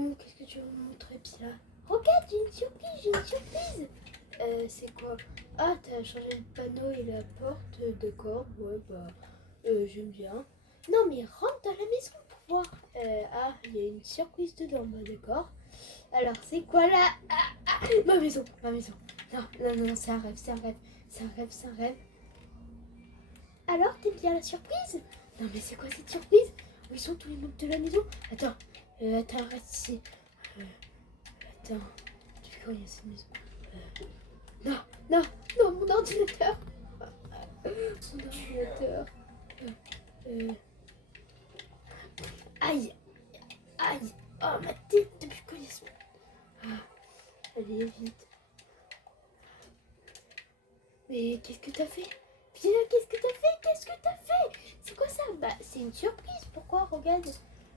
Bon, qu'est-ce que tu veux me montrer, Pila? Regarde, j'ai une surprise. C'est quoi? Ah, t'as changé le panneau et la porte, d'accord, ouais, bah, j'aime bien. Non, mais rentre dans la maison pour voir. Ah, il y a une surprise dedans, bah, d'accord. Alors, c'est quoi là? Ma maison, ma maison. Non, non, non, c'est un rêve, c'est un rêve, c'est un rêve, c'est un rêve. Alors, t'aimes bien la surprise? Non, mais c'est quoi cette surprise? Où sont tous les meubles de la maison? Attends, attends, reste ici. Attends, tu fais quoi, il y a cette maison? Non, non, non, mon ordinateur. Mon ordinateur. Euh, aïe, aïe. Oh, ma tête depuis quand il y a ce... Allez, vite. Mais qu'est-ce que t'as fait? Viens là, qu'est-ce que t'as fait? Qu'est-ce que t'as fait? C'est quoi ça? Bah, c'est une surprise. Pourquoi? Regarde.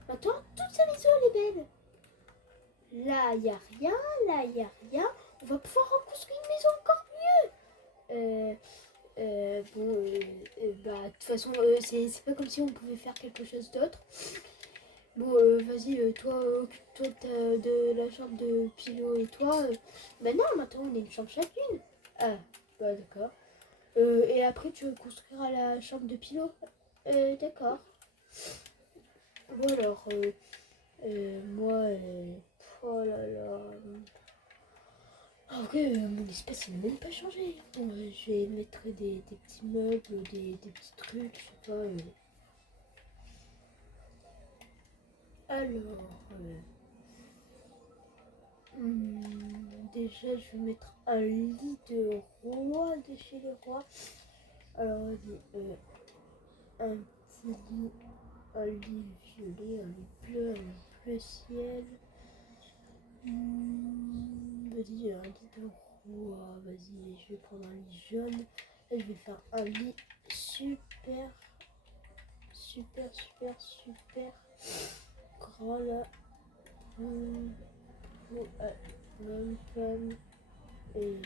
Maintenant, toute sa maison, elle est belle. Là, il n'y a rien. Là, il n'y a rien. On va pouvoir reconstruire une maison encore mieux. Bah, de toute façon, c'est pas comme si on pouvait faire quelque chose d'autre. Bon, vas-y, toi, occupe-toi de la chambre de Pilo et toi. Bah non, maintenant, on est une chambre chacune. Ah, bah d'accord. Et après, tu construiras la chambre de Pilo. D'accord. Bon alors, moi, oh là là. Ah, ok, mon espace il n'a même pas changé. Bon, je vais mettre des petits meubles, des petits trucs, je sais pas. Alors, déjà, je vais mettre un lit de roi de chez les rois. Alors, vas-y, un petit lit, un lit violet, un lit bleu ciel. Vas-y, un lit de roi. Vas-y, je vais prendre un lit jaune. Là, je vais faire un lit super grand là. Même et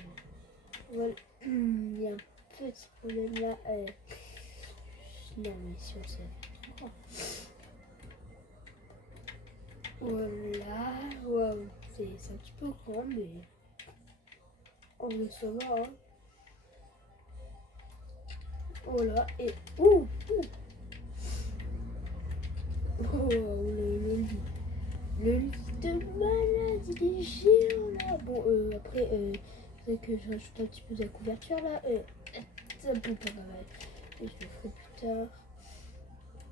voilà. Il y a un petit problème là. Non, mais si on sait. Voilà. Wow. C'est un petit peu grand, mais on le ça va. Hein. Voilà. Et oh, le lit. Le lit de malade, il est géant là. Bon, après, c'est vrai que je rajoute un petit peu de la couverture là. Ça peut pas mal. Et je le ferai plus tard.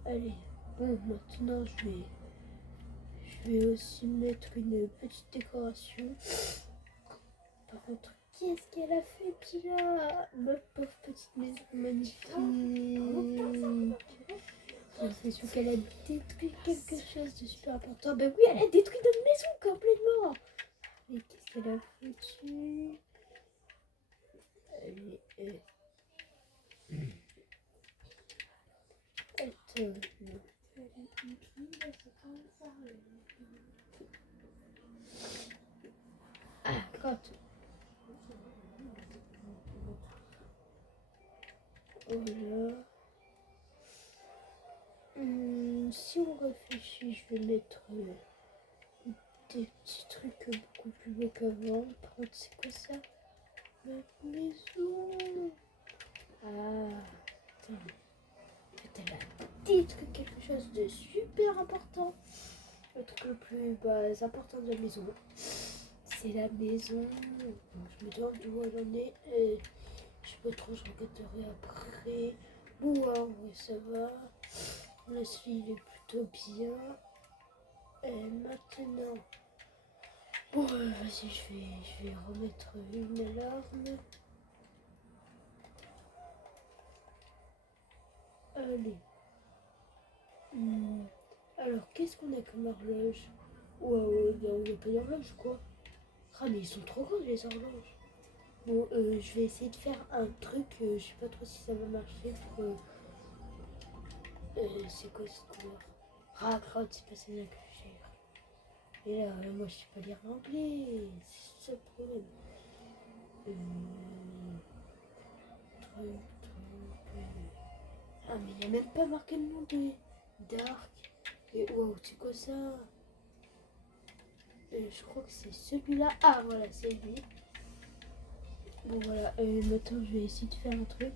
Allez, bon, maintenant je vais aussi mettre une petite décoration. Par contre, qu'est-ce qu'elle a fait, Pila? Ma pauvre petite maison magnifique. J'ai l'impression qu'elle a détruit quelque chose de super important. Ben oui, elle a détruit notre maison complètement. Mais qu'est-ce qu'elle a foutu? Allez, attends, non. Ah, quand voilà. Si on réfléchit, je vais mettre des petits trucs beaucoup plus beaux qu'avant. Par contre, c'est quoi ça? Notre maison. Ah, attends. En fait, elle a détruit quelque chose de super important. Le truc le plus important de la maison, c'est la maison. Bon, je me demande d'où elle en est. Je sais pas trop, je regarderai après. Bon, ouais, ça va. Le lit il est plutôt bien. Et maintenant, bon, vas-y, je vais remettre une alarme. Allez. Alors, qu'est-ce qu'on a comme horloge? Ouais, on n'a pas d'horloge, quoi. Ah, mais ils sont trop gros, les horloges. Bon, je vais essayer de faire un truc, je sais pas trop si ça va marcher pour... c'est quoi cette couleur? Ah, crowd, c'est pas celle-là que j'ai. Et là, moi, je sais pas lire l'anglais, c'est ça le problème. Ah, mais il n'y a même pas marqué le nom de Dark. Et wow, c'est quoi ça? je crois que c'est celui-là. Ah voilà, c'est lui. Bon voilà, maintenant je vais essayer de faire un truc.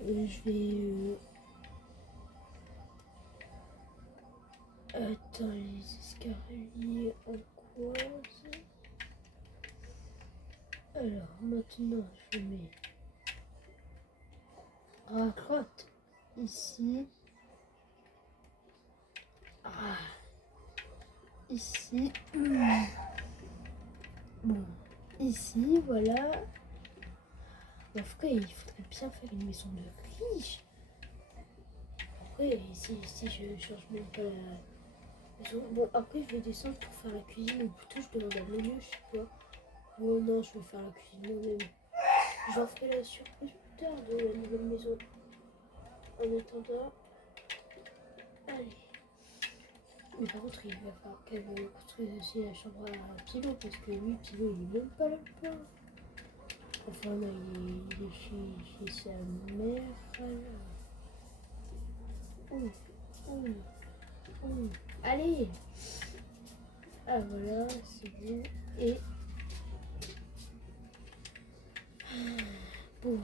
Je vais... Attends, les escaliers en quoi ça? Alors maintenant je mets raclotte ici. Ah, ici. Bon, ici, voilà. En vrai, il faudrait bien faire une maison de riche. Après, si je change même pas la maison. Bon, après, je vais descendre pour faire la cuisine. Ou plutôt, je demande à Menu, je sais pas. Oh non, je vais faire la cuisine moi-même. J'en ferai la surprise plus tard de la nouvelle maison. En attendant, allez. Mais par contre, il va falloir qu'elle construise aussi la chambre à Pilot. Parce que lui, Pilot, il est même pas là-bas. Enfin, là, il est chez sa mère. Ouh, ouh, ouh. Allez! Ah voilà, c'est bon. Et bon,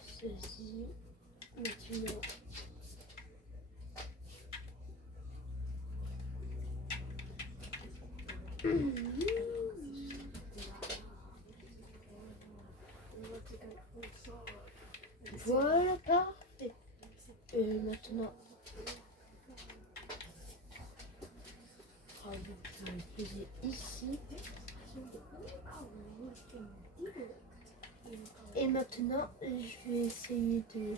ceci, maintenant. Voilà, parfait. Maintenant, je vais le poser ici. Et maintenant, je vais essayer de...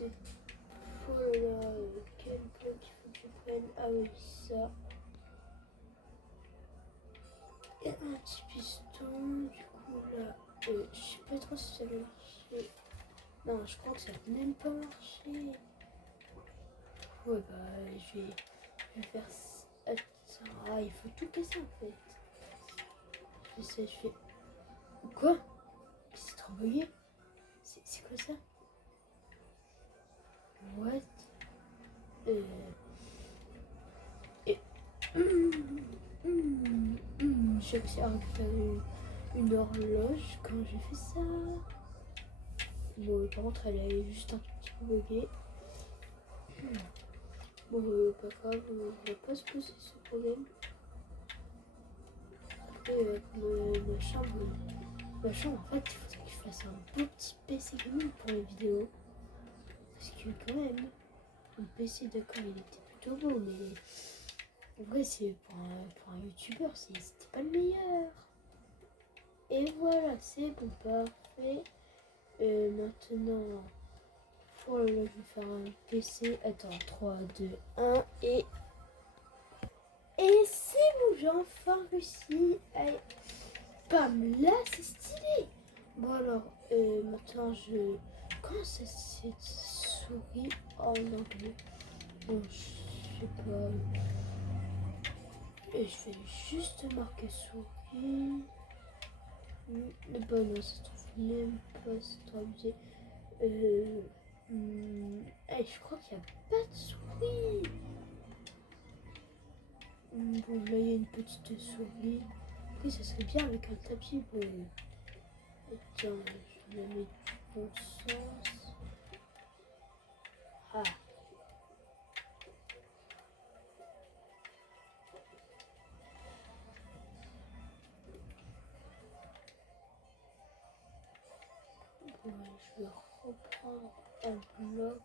Oh là là, quel bloc il faut que je prenne? Ah oui, ça. Et un petit piston, du coup là, je sais pas trop si ça va marcher. Non, je crois que ça va même pas marcher. Ouais, bah, je vais faire ça. Attends, ah, il faut tout casser en fait. Je fais ça, je fais. Quoi? C'est trop bugué. C'est quoi ça? What? Et. J'observe une horloge quand j'ai fait ça. Bon, par contre, elle est juste un petit peu buguée. Bon, pas grave, on va pas se poser ce problème. Après, ma chambre, en fait, il faudrait que je fasse un beau petit PC gaming pour les vidéos. Parce que, quand même, mon PC, d'accord, il était plutôt beau, mais en vrai, c'est pour un youtubeur, c'était pas le meilleur. Et voilà, c'est bon, parfait. Maintenant, oh là là, je vais faire un PC. Attends, 3, 2, 1 et c'est bon, j'ai enfin réussi. Allez, bam, là c'est stylé. Bon alors, maintenant comment ça cette souris en anglais? Bon, je sais pas. Et je vais juste marquer souris. Bah non, ça se trouve même pas, c'est trop abusé. Je crois qu'il n'y a pas de souris. Bon, là il y a une petite souris. Après, ça serait bien avec un tapis. Bon, tiens, je vais la mettre du bon sens. Ah. Bon, je vais reprendre un bloc.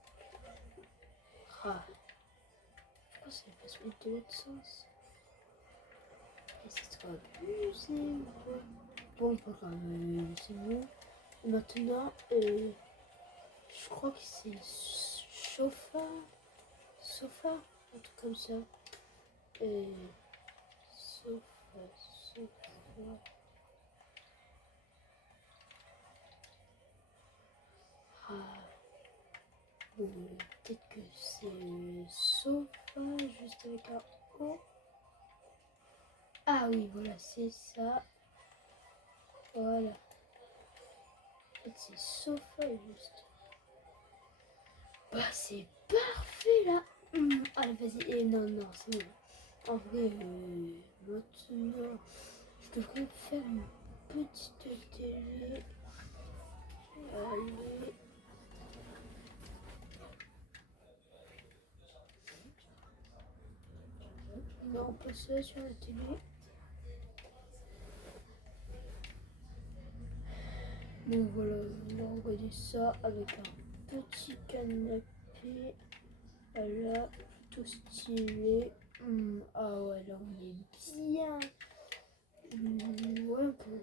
Ah. Pourquoi ça va pas se mettre de l'autre sens? Et c'est trop abusé. Bon, pas grave, c'est bon. Et maintenant, je crois que c'est sofa, un truc comme ça. Sofa. Ah, bon, peut-être que c'est sofa juste avec un O. Ah oui, voilà, c'est ça. Voilà. En fait, c'est sofa juste. Bah, c'est parfait là. Allez, vas-y. Et non, c'est bon. En vrai, maintenant, je devrais faire une petite télé. Allez. Non, pas ça sur la télé. Donc voilà, on va regarder ça avec un petit canapé. Voilà, tout stylé. Ah ouais, là on est bien. Ouais, bon.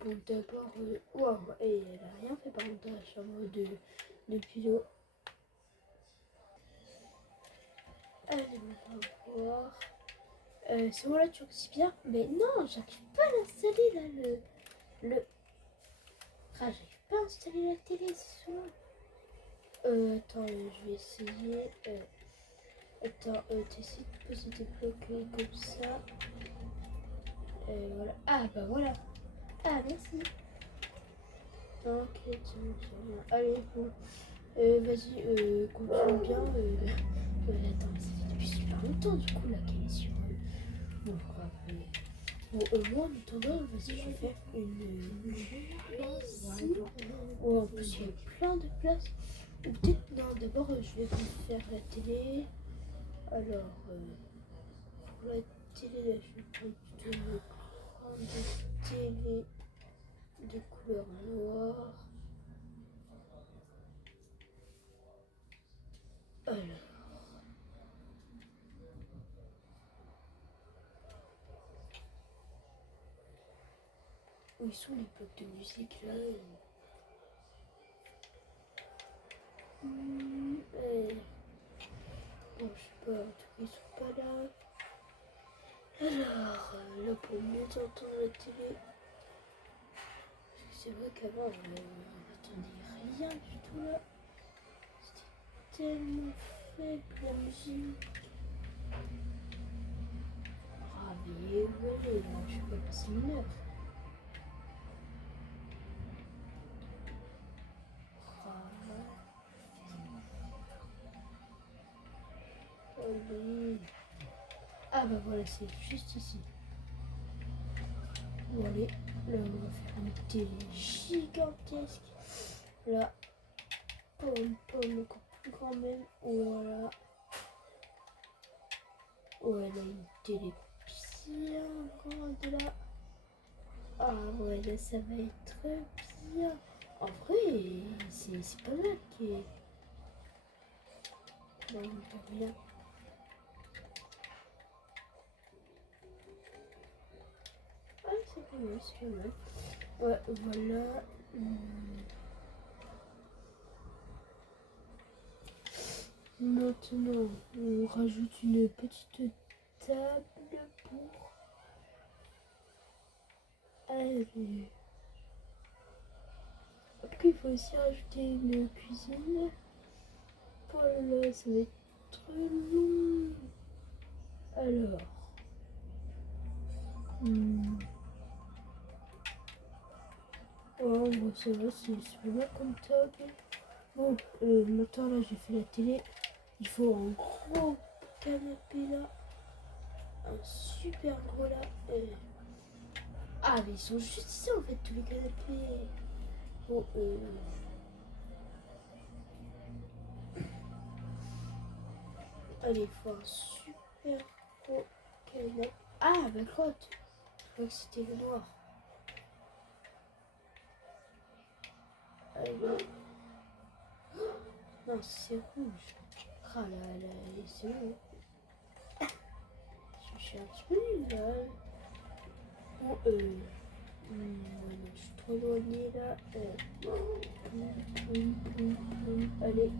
Bon, d'abord, wow, et elle a rien fait par contre dans la chambre de Pilo. Allez, on va voir. C'est bon là, tu réussis bien? Mais non, j'arrive pas à l'installer là, le... Ah, j'arrive pas à installer la télé, c'est souvent. Attends, je vais essayer. Attends, t'essaies de poser des blocs comme ça. Voilà. Ah, bah voilà. Ah, merci. Ok, tiens. Allez, bon. Vas-y, continue bien. Attends, mais ça fait depuis super longtemps du coup là qu'elle est sur. Bon, bref. Moi en attendant, vas-y, je vais faire une ici. Oh, en plus, il y a plein de places. Ou peut-être, non, d'abord, je vais vous faire la télé. Alors, pour la télé, là, je vais prendre plutôt une grande télé de couleur noire. Alors. Où ils sont les blocs de musique là Bon, je sais pas, en tout cas, ils sont pas là. Alors, là, pour mieux entendre la télé, parce que c'est vrai qu'avant, on n'entendait rien du tout là. C'était tellement faible la musique. Ah, mais ouais, moi, je suis pas passé une heure. Allez. Ah, bah voilà, c'est juste ici. Bon, allez, là, on va faire une télé gigantesque. Là, pomme, encore plus grand même. Voilà. Ouais, là, une télé bien grande là. Ah ouais, là, ça va être bien. En vrai, c'est pas mal qui est. Non, pas bien. Ah, c'est pas mal, c'est pas mal. Ouais, voilà. Maintenant, on rajoute une petite table pour aller. Après, il faut aussi rajouter une cuisine. Oh là là, ça va être long. Alors. Oh, bon, ça va, c'est pas mal comme table. Bon, maintenant là, j'ai fait la télé. Il faut un gros canapé là. Un super gros là. Ah, mais ils sont juste ici en fait, tous les canapés. Bon, allez, il faut un super gros canapé. Ah, bah crotte. Je crois que c'était le noir. Allez. Non, c'est rouge. Ah là là, c'est bon. Je suis un petit peu nulle là. Bon, je suis trop éloignée là. Allez.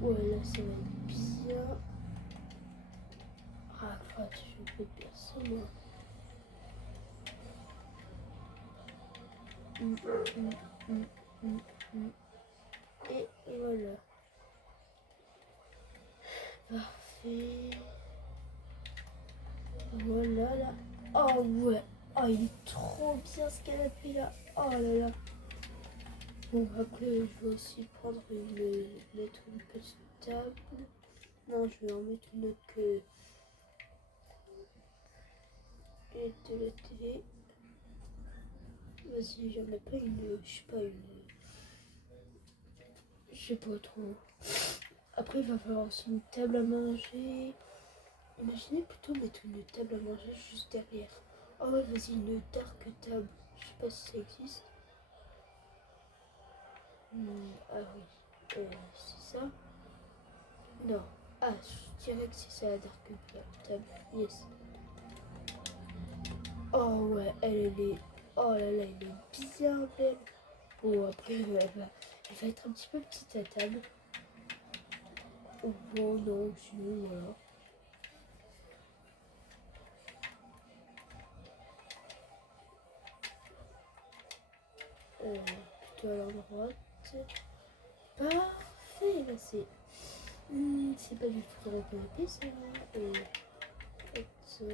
Ouais, là ça va être bien. Ah, quoi, je fais personne moi. Et voilà. Parfait. Voilà là. Oh ouais. Oh, il est trop bien ce canapé là. Oh là là. Bon, après, je vais aussi prendre mettre une petite table. Non, je vais en mettre une autre que. Et de la télé. Vas-y, j'en ai pas une. Je sais pas une. Je sais pas trop. Après, il va falloir aussi une table à manger. Imaginez plutôt mettre une table à manger juste derrière. Ah ouais, vas-y, une dark table. Je sais pas si ça existe. Ah oui, c'est ça. Non. Ah, je dirais que c'est ça la dark table. Yes. Oh ouais, elle est... Oh là là, elle est bien belle. Bon, après, elle va être un petit peu petite la table. Oh non, sinon, voilà. Plutôt à la droite. Parfait, là c'est pas du tout trop épais ça. Et ça.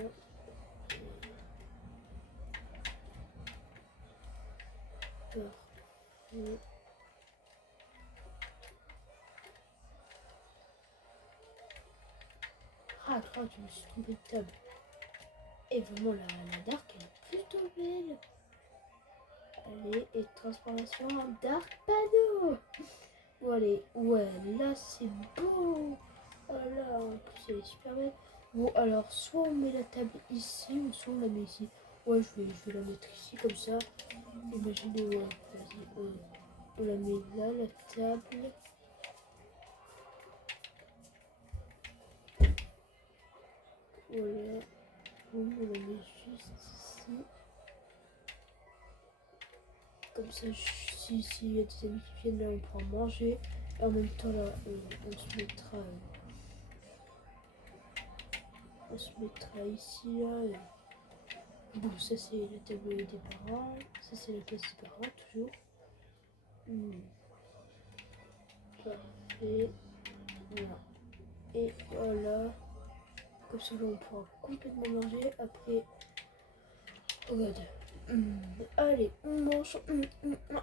Parfait. Ah, je me suis trompée de table. Et vraiment, la dark, elle est plutôt belle. Allez, et transformation en dark panneau. Bon, allez, ouais, là, c'est beau. Oh là, en plus, elle est super belle. Bon, alors, soit on met la table ici, ou soit on la met ici. Ouais, je vais la mettre ici, comme ça. Imaginez, ouais, vas-y, on la met là, la table. Voilà. Bon, on la met juste ici. Comme ça, s'il y a des amis qui viennent là, on pourra manger. Et en même temps, là, on se mettra... on se mettra ici, là. Bon, ça, c'est la table des parents. Ça, c'est la place des parents, toujours. Parfait. Voilà. Et voilà. Comme ça, là, on pourra complètement manger. Après, regarde. Allez, on mange.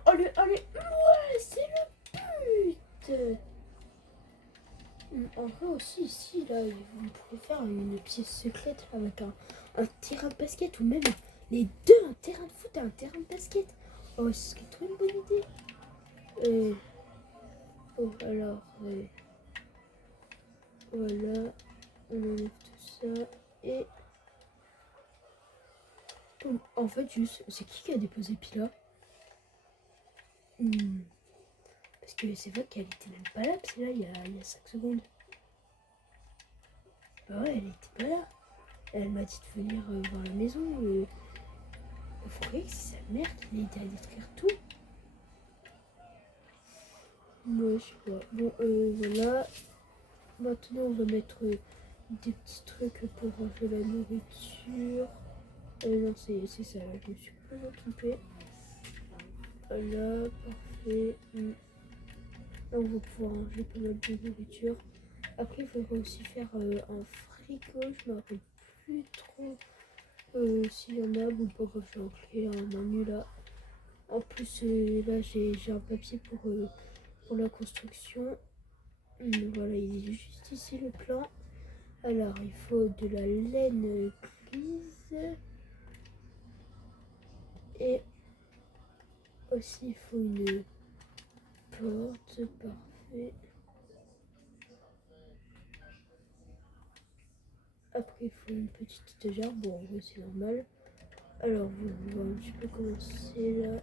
Allez, allez. Ouais, c'est le but. En vrai aussi, ici, là, on pourrait faire une pièce secrète là, avec un terrain de basket ou même les deux, un terrain de foot et un terrain de basket. Oh, ce serait trop une bonne idée. Oh, alors, voilà, on enlève tout ça et... Bon, en fait, juste, c'est qui a déposé Pila? Parce que c'est vrai qu'elle était même pas là, Pila, il y a 5 secondes. Bah ouais, elle était pas là. Elle m'a dit de venir voir la maison. Il faudrait que c'est sa mère qui ait aidé à détruire tout. Moi, je sais pas. Bon, voilà. Maintenant, on va mettre des petits trucs pour ranger la nourriture. Non, c'est ça, là, je me suis complètement trompée. Voilà, parfait. Là, on va pouvoir ranger pas mal de nourriture. Après, il faudra aussi faire un frigo. Je me rappelle plus trop s'il y en a. Bon, pas grave, je vais en créer un menu là. En plus, là, j'ai un papier pour la construction. Voilà, il est juste ici le plan. Alors, il faut de la laine grise. Et aussi, il faut une porte. Parfait. Après, il faut une petite étagère. Bon, en vrai, c'est normal. Alors, on va un petit peu commencer là.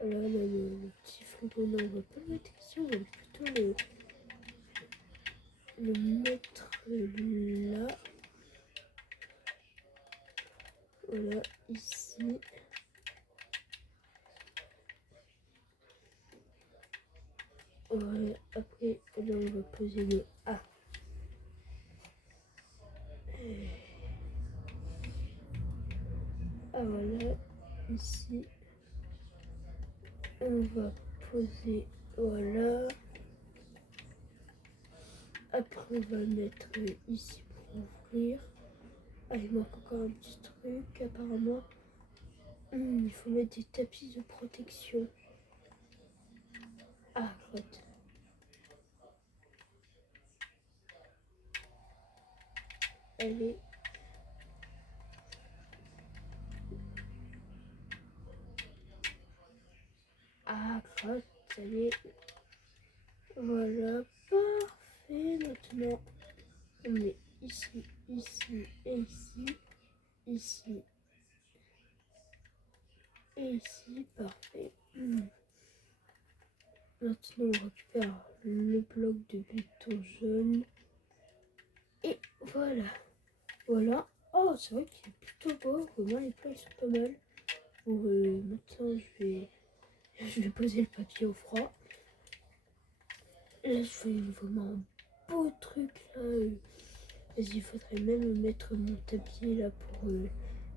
Là, le petit frigo, non, on va pas le mettre ici, on va plutôt le mettre là. Voilà, ici. Voilà, après, là, on va poser le A. Ah, voilà, ici. On va poser, voilà. Après, on va mettre ici pour ouvrir. Ah, il manque encore un petit truc, apparemment. Il faut mettre des tapis de protection. Ah, chouette. elle est... Ah, crotte, ça y est. Voilà, parfait. Maintenant, on met ici, ici et ici. Ici et ici, parfait. Maintenant, on récupère le bloc de béton jaune. Et voilà. Voilà. Oh, c'est vrai qu'il est plutôt beau. Vraiment, les plats, ils sont pas mal. Bon, maintenant, je vais poser le papier au froid. Là, je fais vraiment un beau truc, là. Vas-y, il faudrait même mettre mon tablier, là, pour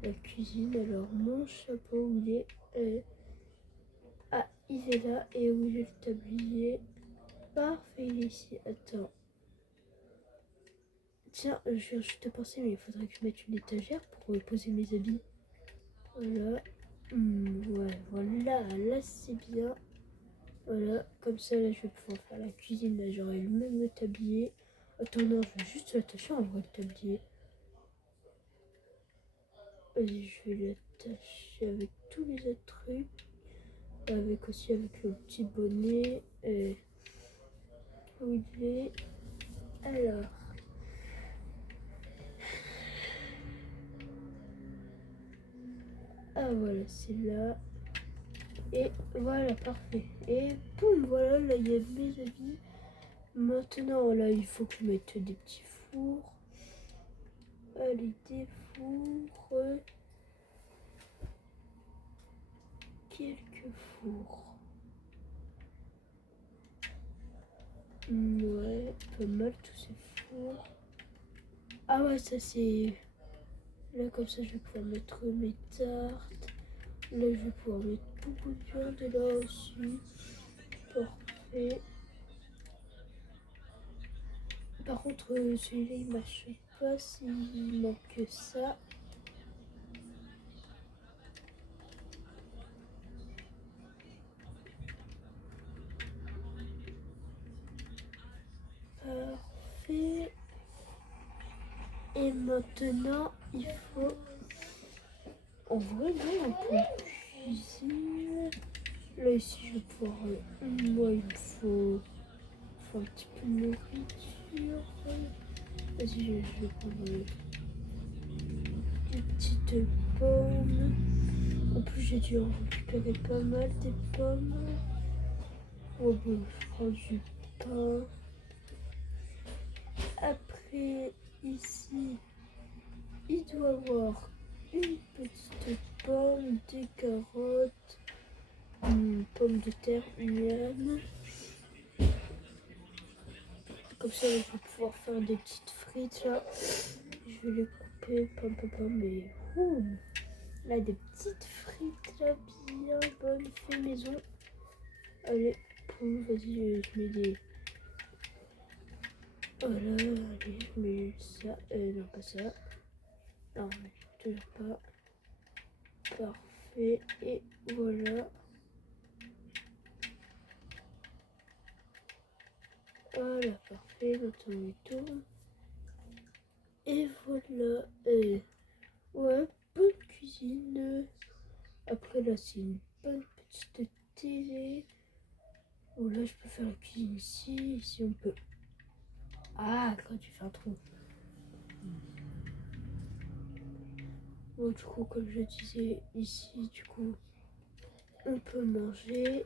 la cuisine. Alors, mon chapeau, où il est ah, il est là. Et où j'ai le tablier? Parfait, il est ici. Attends. Tiens, je viens juste de penser, mais il faudrait que je mette une étagère pour poser mes habits. Voilà. Ouais, voilà. Là, c'est bien. Voilà. Comme ça, là, je vais pouvoir faire la cuisine. Là, j'aurai le même tablier. Attends, non, je vais juste l'attacher en vrai, le tablier. Vas-y, je vais l'attacher avec tous les autres trucs. Avec aussi avec le petit bonnet. Où il est? Alors. Ah voilà, c'est là. Et voilà, parfait. Et boum, voilà, là il y a mes habits. Maintenant, là, il faut que je mette des petits fours. Allez, des fours. Quelques fours. Ouais, pas mal tous ces fours. Ah ouais, ça c'est... Là, comme ça, je vais pouvoir mettre mes tartes. Là, je vais pouvoir mettre beaucoup de viande là aussi. Parfait. Par contre, celui-là, il marche pas s'il manque que ça. Parfait. Et maintenant, il faut... En vrai, non, un peu de cuisine. Là, ici, je vais pouvoir... moi, il me faut un petit peu de nourriture. Vas-y, je vais prendre des petites pommes. En plus, j'ai dû en récupérer pas mal des pommes. Oh bon, je prends du pain. Après, ici, il doit y avoir une petite pomme, des carottes, pommes de terre, miam. Comme ça, je vais pouvoir faire des petites frites là. Je vais les couper, pam, et là, des petites frites là, bien bonnes, fait maison. Allez, vas-y, je mets des... Voilà, allez, je mets ça, non pas ça. Non, mais toujours pas. Parfait, et voilà. Voilà, parfait, maintenant on tourne. Et voilà, ouais, bonne cuisine. Après là, c'est une bonne petite télé. Oh là, je peux faire la cuisine ici. Ici, on peut... Ah, quand tu fais un trou. Bon, du coup, comme je disais, ici, du coup, on peut manger.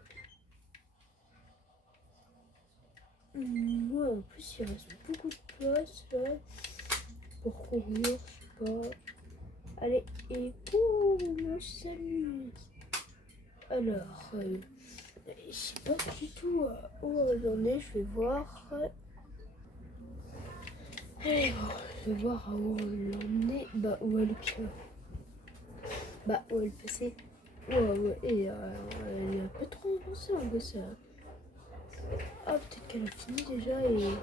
Ouais, en plus, il reste beaucoup de place là pour courir, je sais pas. Allez, et boum, on s'amuse. Alors, je sais pas du tout où on est, je vais voir. Allez, bon, je vais voir où on est. Bah, où est le pied? Bah, où est le passé? Ouais, et elle est un peu trop avancée en vrai, ça. Ah, peut-être qu'elle a fini déjà et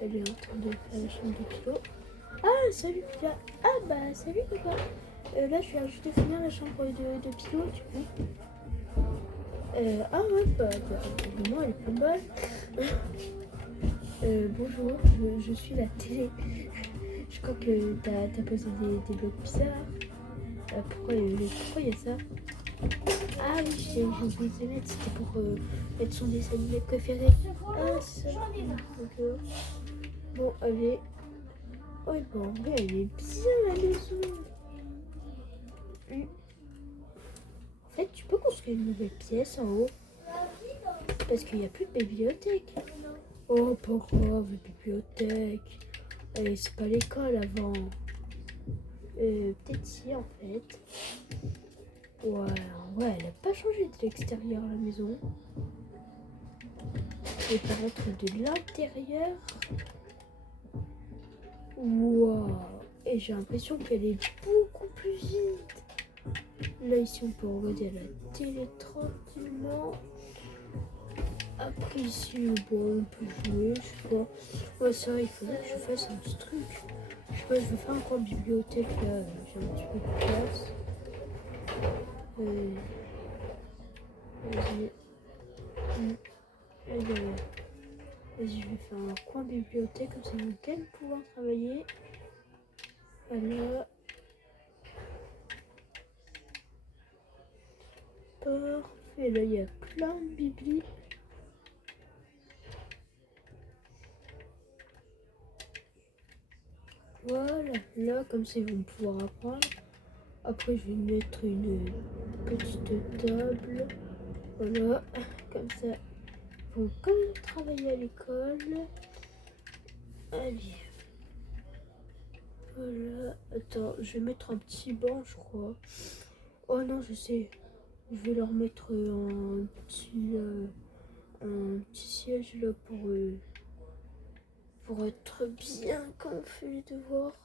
elle est en train de faire la chambre de pilote. Ah, salut Pila. Ah, bah, salut papa. Là, je viens juste de finir la chambre de pilote, du coup. Ah ouais, bah, vraiment, elle est pas mal. Bonjour, je suis la télé. Je crois que t'as posé des blocs bizarres. Pourquoi il y a ça? Ah oui, j'ai oublié de les mettre. C'était pour mettre son dessin animé préféré. Ah, c'est ça. D'accord. Bon, allez. Oh, bon, mais elle est bien la maison. En fait, tu peux construire une nouvelle pièce en haut. Parce qu'il n'y a plus de bibliothèque. Oh, pas grave, bibliothèque. C'est pas l'école avant. Peut-être si, en fait. Ouais, elle a pas changé de l'extérieur, la maison. Et par contre, de l'intérieur. Waouh. Et j'ai l'impression qu'elle est beaucoup plus vite. Là, ici, on peut regarder la télé tranquillement. Après, ici, bon, on peut jouer, je sais pas. Ouais, ça, il faudrait que je fasse un petit truc. Je sais pas, je vais faire un coin bibliothèque, là. J'ai un petit peu de place. Vas-y. Vas-y, je vais faire un coin bibliothèque, comme ça, ils vont quand même pouvoir travailler. Voilà. Parfait, là, il y a plein de bibli. Voilà, là, comme ça, ils vont pouvoir apprendre. Après, je vais mettre une petite table. Voilà, comme ça, ils vont quand même travailler à l'école. Allez. Voilà, attends, je vais mettre un petit banc, je crois. Oh non, je sais. Je vais leur mettre un petit siège là pour être bien quand on fait les devoirs.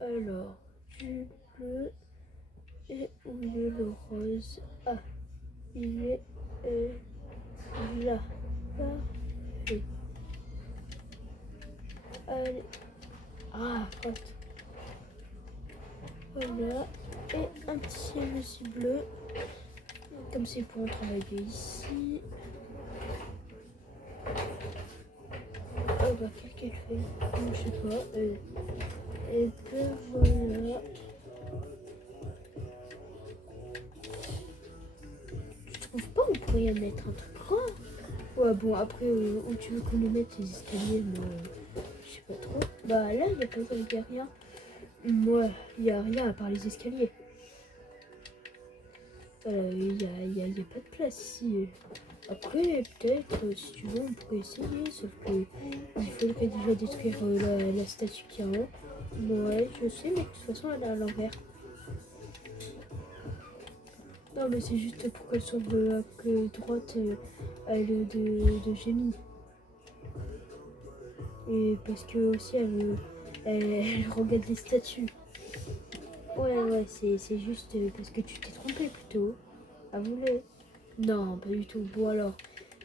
Alors, du bleu et où il est le rose? Ah, il est là. Parfait. Allez. Ah, hop. Voilà. Et un petit ciel aussi bleu. Comme c'est pour travailler ici. Oh bah qu'elle fait? Je sais pas. Et puis voilà. Tu trouves pas on pourrait y mettre un truc grand? Ouais bon après où tu veux qu'on le mette les escaliers, moi je sais pas trop. Bah là il y a pas y a rien. Moi il y a rien à part les escaliers. Il y a pas de place ici. Après peut-être si tu veux on pourrait essayer, sauf que il faudrait déjà détruire la statue qui est en haut. Ouais je sais mais de toute façon elle est à l'envers. Non mais c'est juste pour qu'elle soit de la droite elle de Génie. Et parce que aussi elle regarde les statues. Ouais c'est juste parce que tu t'es trompé plutôt. Avoue-le. Non pas du tout. Bon alors.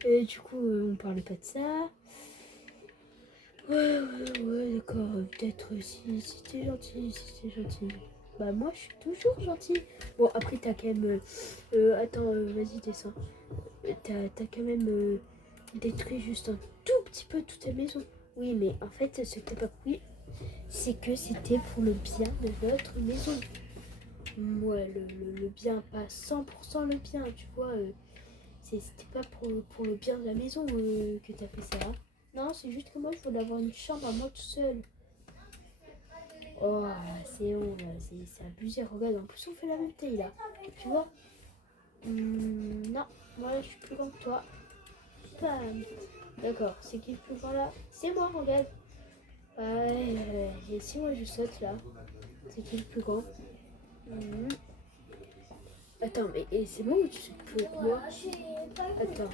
Du coup on parlait pas de ça. Ouais d'accord. Peut-être si t'es gentil, si t'es gentil. Bah moi je suis toujours gentil. Bon après t'as quand même... attends vas-y descends. T'as quand même détruit juste un tout petit peu toute ta maison. Oui mais en fait ce que t'as pas compris c'est que c'était pour le bien de votre maison. Ouais le bien, pas 100% le bien tu vois. C'était pas pour le bien de la maison que t'as fait ça. Non c'est juste que moi je voulais avoir une chambre à moi tout seul. Oh, c'est bon, c'est abusé. Regarde, en plus on fait la même taille là. Tu vois? Non, moi je suis plus grand que toi. Bam. D'accord, c'est qui le plus grand là? C'est moi, regarde. Et si moi je saute là, c'est qui le plus grand? Attends, mais c'est moi ou tu sautes plus haut que moi? Attends,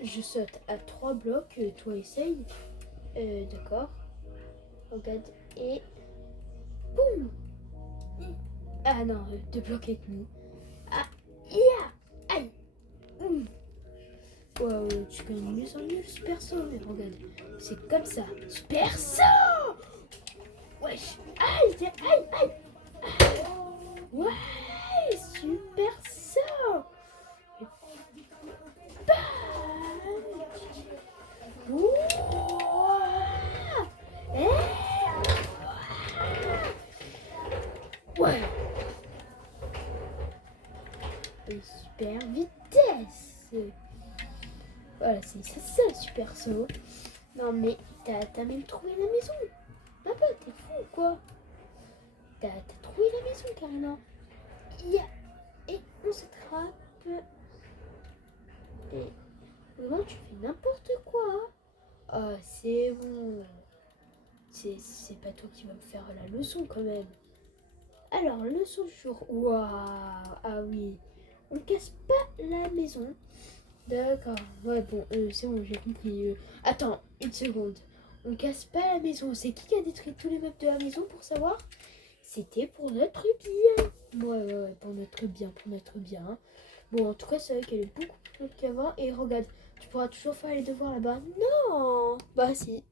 je saute à 3 blocs, toi essaye. D'accord. Regarde, et boum! Ah non, 2 blocs et demi. Ah, yeah! Aïe! Wow, tu connais de mieux en mieux le super saut, mais regarde, c'est comme ça. Super saut! Wesh! Aïe! Aïe! Ouais! Super saut! Bam! c'est... Voilà, c'est ça le super saut. Non mais t'as même trouvé la maison. Papa, t'es fou ou quoi? T'as trouvé la maison carrément. Yeah. Et on s'attrape. Et vraiment tu fais n'importe quoi. Hein. Ah c'est bon. C'est pas toi qui vas me faire la leçon quand même. Alors, leçon du jour. Waouh. Ah oui. On casse pas la maison. D'accord. Ouais, bon, c'est bon, j'ai compris. Attends, une seconde. On casse pas la maison. C'est qui a détruit tous les meubles de la maison pour savoir? C'était pour notre bien. Ouais, pour notre bien, pour notre bien. Bon, en tout cas, c'est vrai qu'elle est beaucoup plus haute qu'avant. Et regarde, tu pourras toujours faire les devoirs là-bas. Non. Bah si.